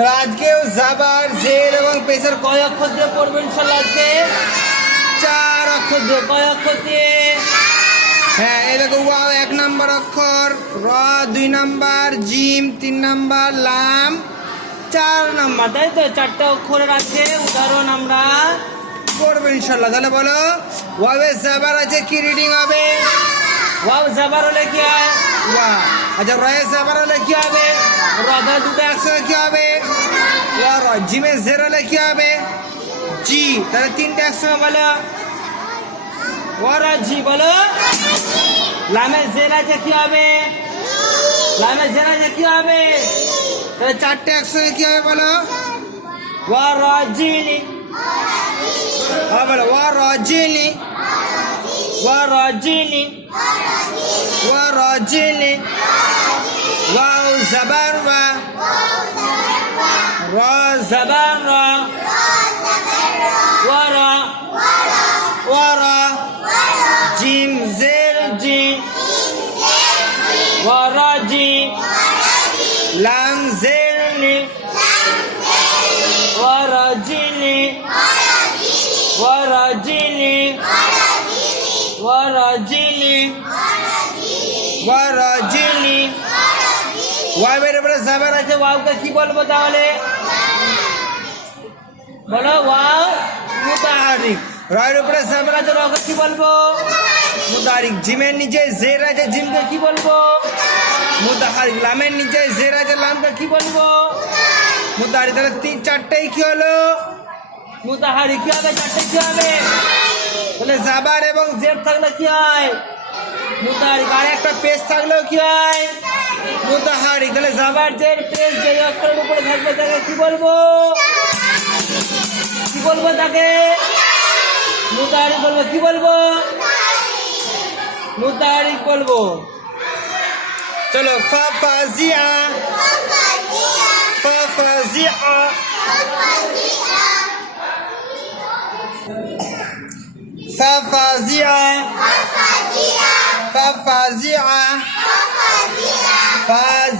চলো আজকেও জাবার জের এবং পেশার কয় অক্ষর দিয়ে পড়বে ইনশাল্লাহ আজকে? চার অক্ষর দিয়ে, কয় অক্ষর দিয়ে? হ্যাঁ এই দেখো, ওয়াও, এক নাম্বার অক্ষর, র দুই নাম্বার, জিম তিন নাম্বার, লাম চার নাম্বার। তাই তো, চারটে অক্ষরের আছে, উদাহরণ আমরা করব ইনশাল্লাহ। তাহলে বলো ওয়াবে জাবার আছে কি রিডিং হবে? ওয়াও জাবার হলে কি হয়? ওয়া আচ্ছা রয়ে জাবার হলে কি হবে? র তাহলে দুটো একসঙ্গে কি হবে? জিমে জের হলে কি হবে? জি, তাহলে তিনটে একসঙ্গে বলো। ওরা জি, বলো। লামে জের আছে কি হবে? লামে জের আছে কি হবে? তাহলে চারটে একসঙ্গে কি হবে বলো? ওয়া রাজিলি হ্যাঁ বলো। ওয়া রাজিলি ওয়া রাজিলি ورجل واو زبر و را زبر را ورا ورا جيم زر جي ورا جي لام زر لي জিলি ওয়াবের উপরে জাবার আছে ওয়াওকে কি বলব তাহলে? বলো ওয়াও মুতাহারিক রয়ের উপরে জাবার আছে, রকে কি বলব? মুতাহারিক জিমের নিচে জের আছে, জিমকে কি বলব? মুতাহারিক। লামের নিচে জের আছে, লামকে কি বলব? মুতাহারিক। তাহলে তিন চারটেই কি হলো? মুতাহারিক কি হবে? চারটে কি হবে? তাহলে জাবার এবং জের থাকলে কি হয়? মুতাহারিক আর একটা পেজ থাকলেও কি হয়? মুতাহারিক তাহলে জাবার জের পেজ যে অক্ষরের উপরে থাকবে তাকে কি বলব? কি বলব তাকে? মুতাহারিক বলব, কি বলব? মুতাহারিক বলব। চলো, ফা ফা ফাজিয়া ফা ফাজিয়া ফা ফা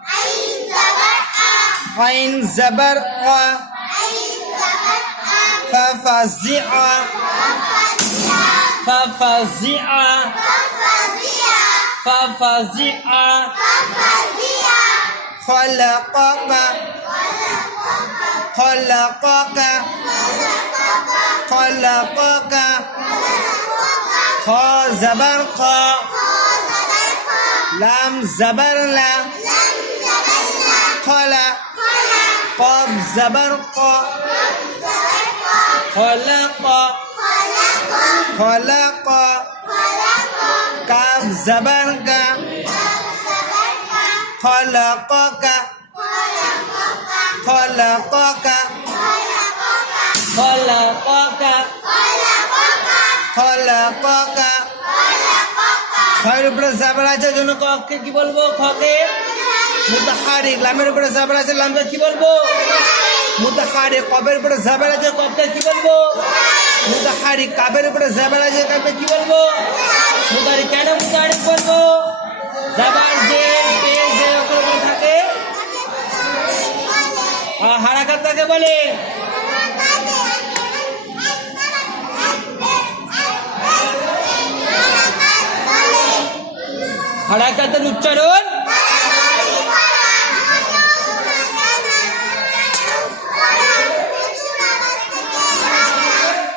عين زبر آ ففزع ففزع ففزع خلقك. خلقك. خلقك. خ زبر خ. لام زبر لا. خلا قاب زبر ق خلق خلق كاف زبر كا خلقك خلقك خلقك خلقك খয়ের উপরে জাবার আছে জন্য ককে কি বলবো খকে মুতাহারিক লামের উপরে জাবার আছে, লামকে কি বলব? মুতাহারিক কবের উপরে জাবার আছে কবকে কি বলব? মুতাহারিক কাবের উপরে জাবার আছে কাবে কি বলব? মুতাহারিক কেন মুতাহারিক বলব? জাবার যে যে উপরে থাকে হারাকাত কাকে বলে? হারাকাতের উচ্চারণ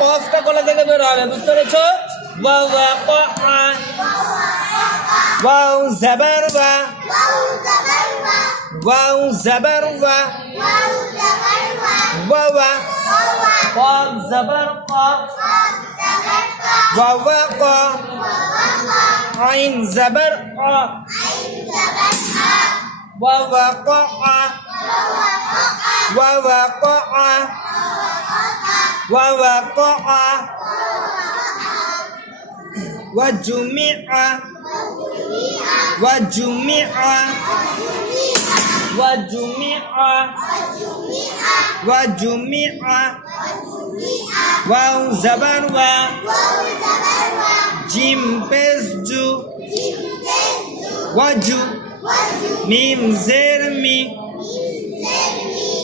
কফটা গলা থেকে বের হবে, বুঝতে পেরেছ? ওয়াও ওয়া ক আ ওয়া ওয়া ওয়া ওয়া ক ওয়া ওয়া ক আ ওয়া wa waqa'a wa jumi'a wa jumi'a wa jumi'a wa jumi'a wa zabar jim pesju waju. Mim zermi.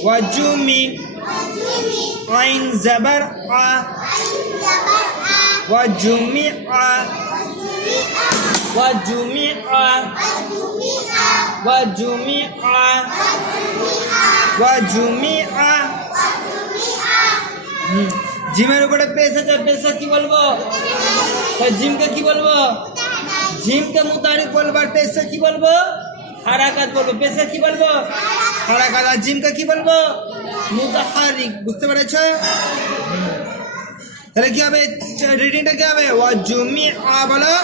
Wajumi. वइन जबर आ व जुमी आ व जुमी आ व जुमी आ व जुमी आ জিমের উপরে পেশ আছে পেশা কি বলবো জিমকে কি বলবো জিমকে মুতারিক বলবো আর পেশা কি বলবো হারাকাত বলবো পেশা কি বলবো হারাকাত আর জিমকে কি বলবো মুতাহারিক বুঝতে পেরেছ? তাহলে কি হবে? রিডিংটা কি হবে? ওয়াজুমি আ বলো।